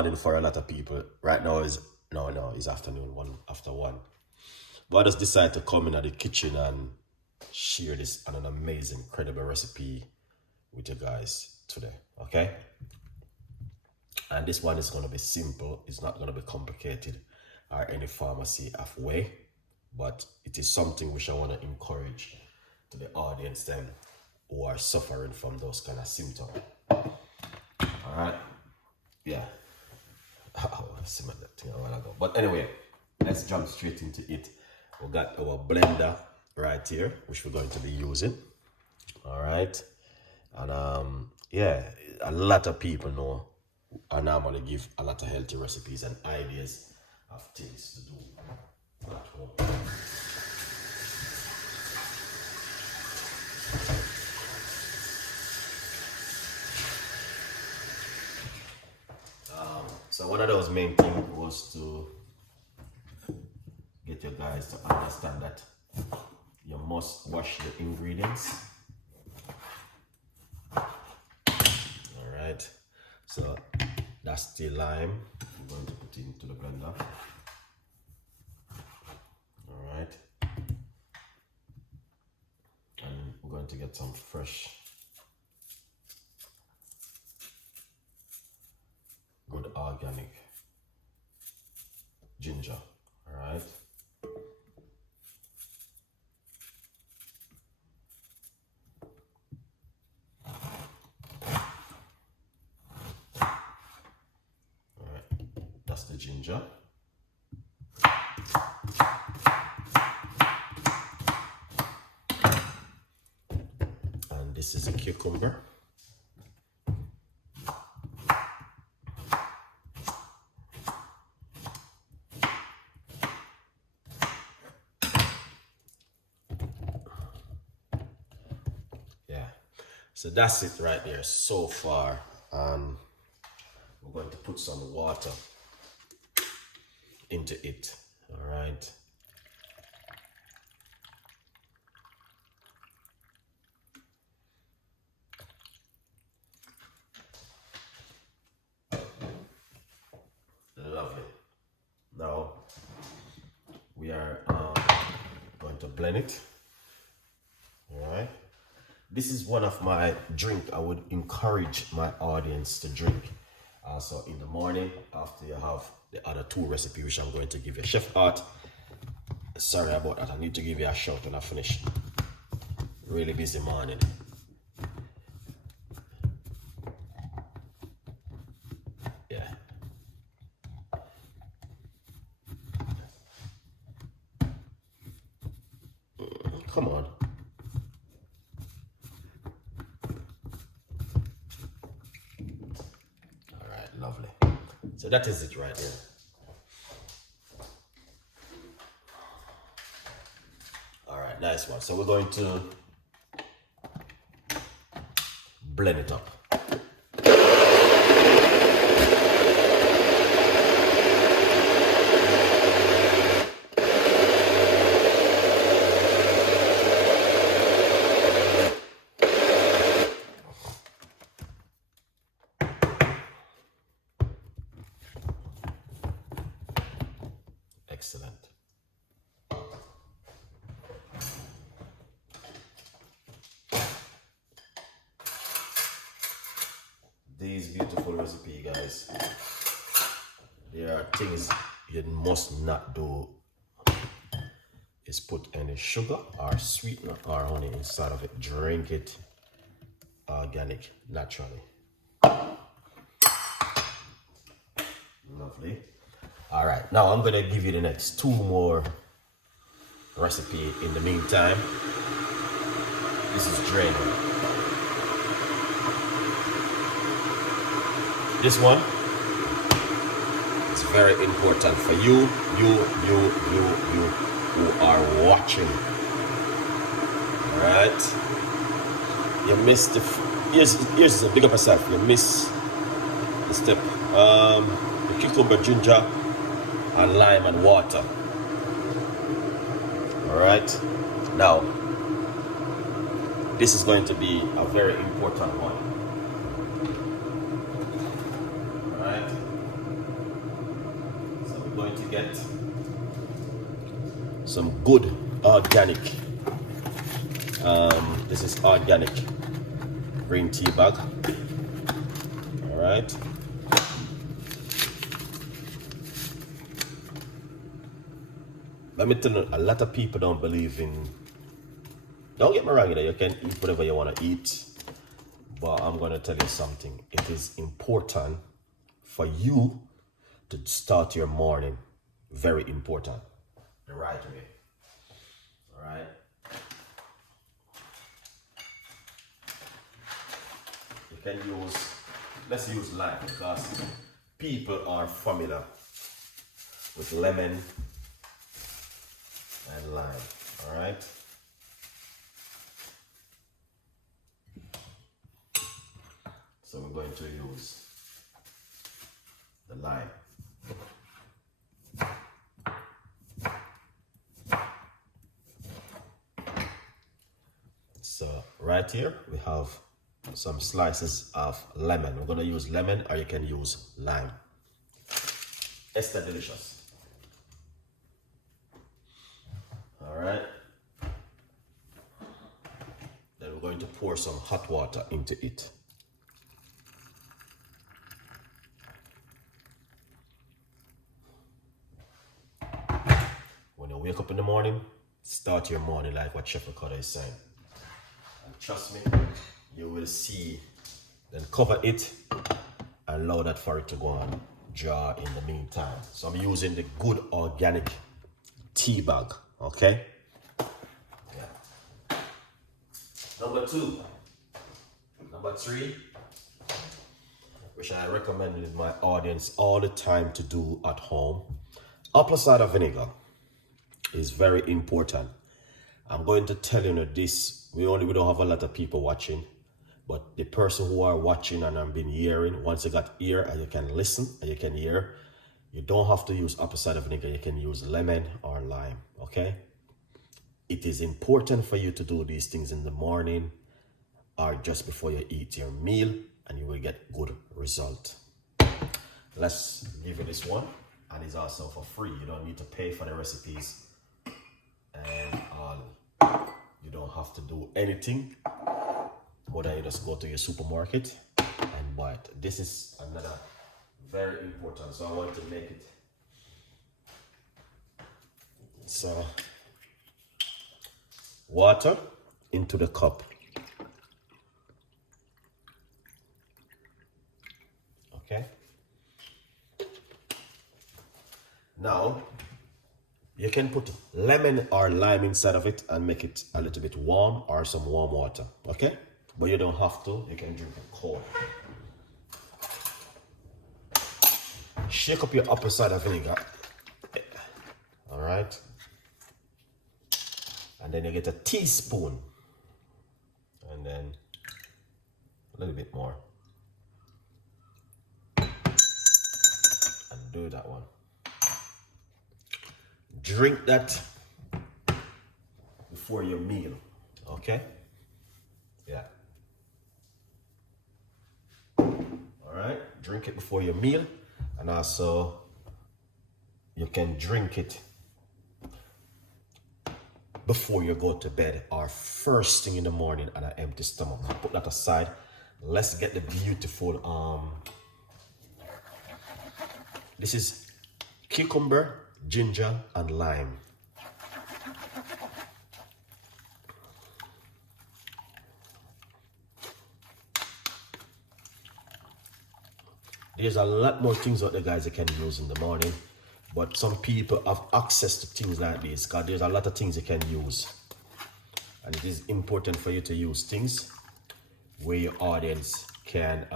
For a lot of people right now is it's afternoon, one after one. But I just decided to come in at the kitchen and share this an amazing, incredible recipe with you guys today. Okay, and this one is going to be simple. It's not going to be complicated or any pharmacy halfway, but it is something which I want to encourage to the audience then who are suffering from those kind of symptoms. All right, yeah. Oh, I see that thing a while ago. But anyway, let's jump straight into it. We got our blender right here, which we're going to be using. All right, and yeah, a lot of people know I normally give a lot of healthy recipes and ideas of things to do at home. So one of those main things was to get you guys to understand that you must wash the ingredients. All right, so that's the lime I'm going to put into the blender. All right, and we're going to get some fresh, good organic ginger. All right, that's the ginger. And this is a cucumber. Yeah, so that's it right there so far. And we're going to put some water into it. All right, lovely. Now we are going to blend it. All right, this is one of my drink I would encourage my audience to drink also in the morning after you have the other two recipes which I'm going to give you. Chef Art, sorry about that, I need to give you a shout when I finish. Really busy morning. Yeah. Come on. All right, lovely. So that is it right here. All right, nice one. So we're going to blend it up. Excellent. These beautiful recipe, guys, there are things you must not do is put any sugar or sweetener or honey inside of it. Drink it organic, naturally. Lovely. All right, now I'm gonna give you the next two more recipe in the meantime. This is draining. This one is very important for you who are watching. All right, you missed the here's a big up yourself. You miss the step, the cucumber, ginger, and lime and water. All right, now this is going to be a very important one. All right, get some good organic. This is organic green tea bag. All right. Let me tell you, a lot of people don't believe in. Don't get me wrong, you can eat whatever you want to eat, but I'm going to tell you something. It is important for you to start your morning. Very important. The right way. All right. You can use, let's use lime, because people are familiar with lemon and lime. All right. So we're going to use the lime. So right here we have some slices of lemon. We're going to use lemon, or you can use lime. Extra delicious. All right. Then we're going to pour some hot water into it. When you wake up in the morning, start your morning like what Chef Ricardo is saying. And trust me, you will see. Then cover it and allow that for it to go on jar in the meantime. So I'm using the good organic tea bag, okay? Yeah. Number 2. Number 3, which I recommend my audience all the time to do at home. Apple cider vinegar is very important. I'm going to tell you this. We don't have a lot of people watching, but the person who are watching and have been hearing, once you got ear and you can listen and you can hear, you don't have to use apple cider vinegar. You can use lemon or lime, okay? It is important for you to do these things in the morning or just before you eat your meal, and you will get good result. Let's give you this one, and it's also for free. You don't need to pay for the recipes and all. You don't have to do anything, but then you just go to your supermarket and buy it. This is another very important, so I want to make it. So water into the cup. Okay. Now you can put lemon or lime inside of it and make it a little bit warm, or some warm water, okay? But you don't have to, you can drink it cold. Shake up your apple cider vinegar. All right. And then you get a teaspoon. And then a little bit more. And do that one. Drink that before your meal, okay? Yeah. All right, drink it before your meal, and also you can drink it before you go to bed or first thing in the morning on an empty stomach. Put that aside. Let's get the beautiful, this is cucumber, ginger, and lime. There's a lot more things out there, guys, you can use in the morning, but some people have access to things like this because there's a lot of things you can use, and it is important for you to use things where your audience can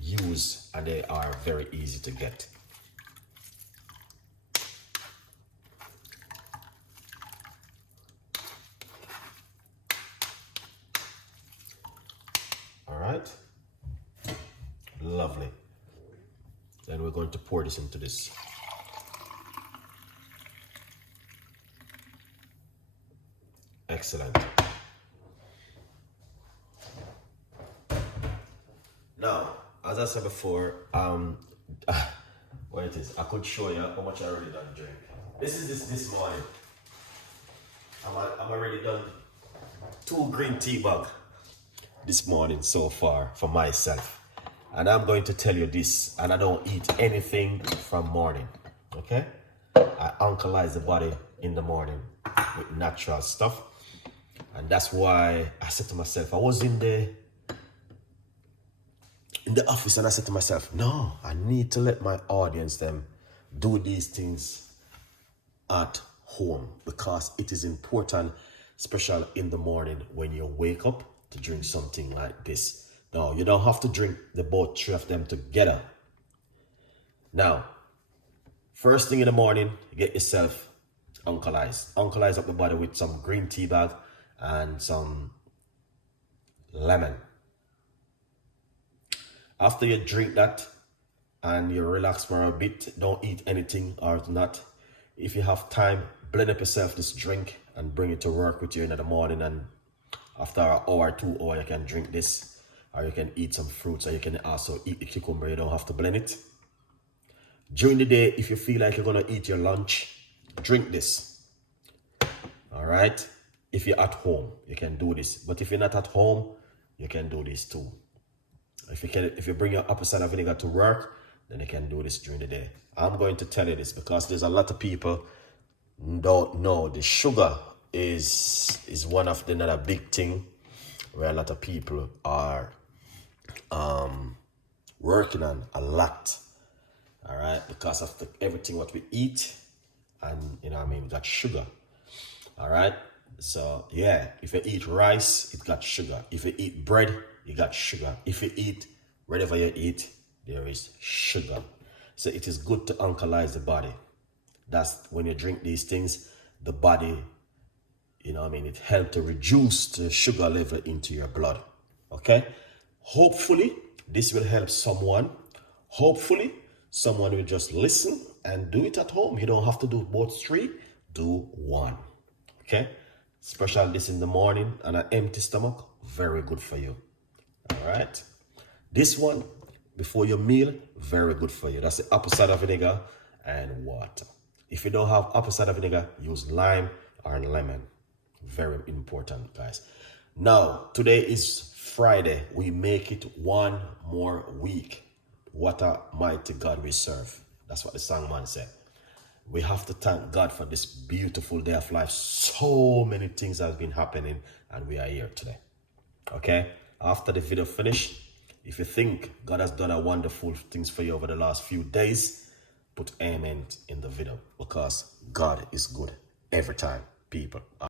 use, and they are very easy to get. All right, lovely. Then we're going to pour this into this. Excellent. Now, as I said before, What it is, I could show you how much I already done drink. This is this morning. I'm already done 2 green tea bag this morning so far for myself. And I'm going to tell you this, and I don't eat anything from morning, okay? I alkalize the body in the morning with natural stuff. And that's why I said to myself, I was in the office and I said to myself, no, I need to let my audience them do these things at home, because it is important, especially in the morning when you wake up, to drink something like this. Now, you don't have to drink the both 3 of them together. Now, first thing in the morning, get yourself alkalize. Alkalize up the body with some green tea bag and some lemon. After you drink that and you relax for a bit, don't eat anything or not. If you have time, blend up yourself this drink and bring it to work with you in the morning, and after an hour, 2 hours, you can drink this, or you can eat some fruits, or you can also eat the cucumber. You don't have to blend it. During the day, if you feel like you're gonna eat your lunch, drink this. All right? If you're at home, you can do this. But if you're not at home, you can do this too. If you bring your apple cider vinegar to work, then you can do this during the day. I'm going to tell you this because there's a lot of people don't know the sugar is one of the another big thing where a lot of people are working on a lot. All right, because of everything what we eat, and you know what I mean, we got sugar. All right, so yeah, if you eat rice, it got sugar. If you eat bread, you got sugar. If you eat whatever you eat, there is sugar. So it is good to alkalize the body. That's when you drink these things, the body, you know what I mean, it helps to reduce the sugar level into your blood. Okay, hopefully this will help someone. Hopefully someone will just listen and do it at home. You don't have to do both 3, do 1. Okay, especially this in the morning on an empty stomach, very good for you. All right, this one before your meal, very good for you. That's the apple cider vinegar and water. If you don't have apple cider vinegar, use lime or lemon. Very important, guys. Now, today is Friday. We make it 1 more week. What a mighty God we serve. That's what the songman said. We have to thank God for this beautiful day of life. So many things have been happening and we are here today. Okay? After the video finish, if you think God has done a wonderful things for you over the last few days, put amen in the video, because God is good every time, people.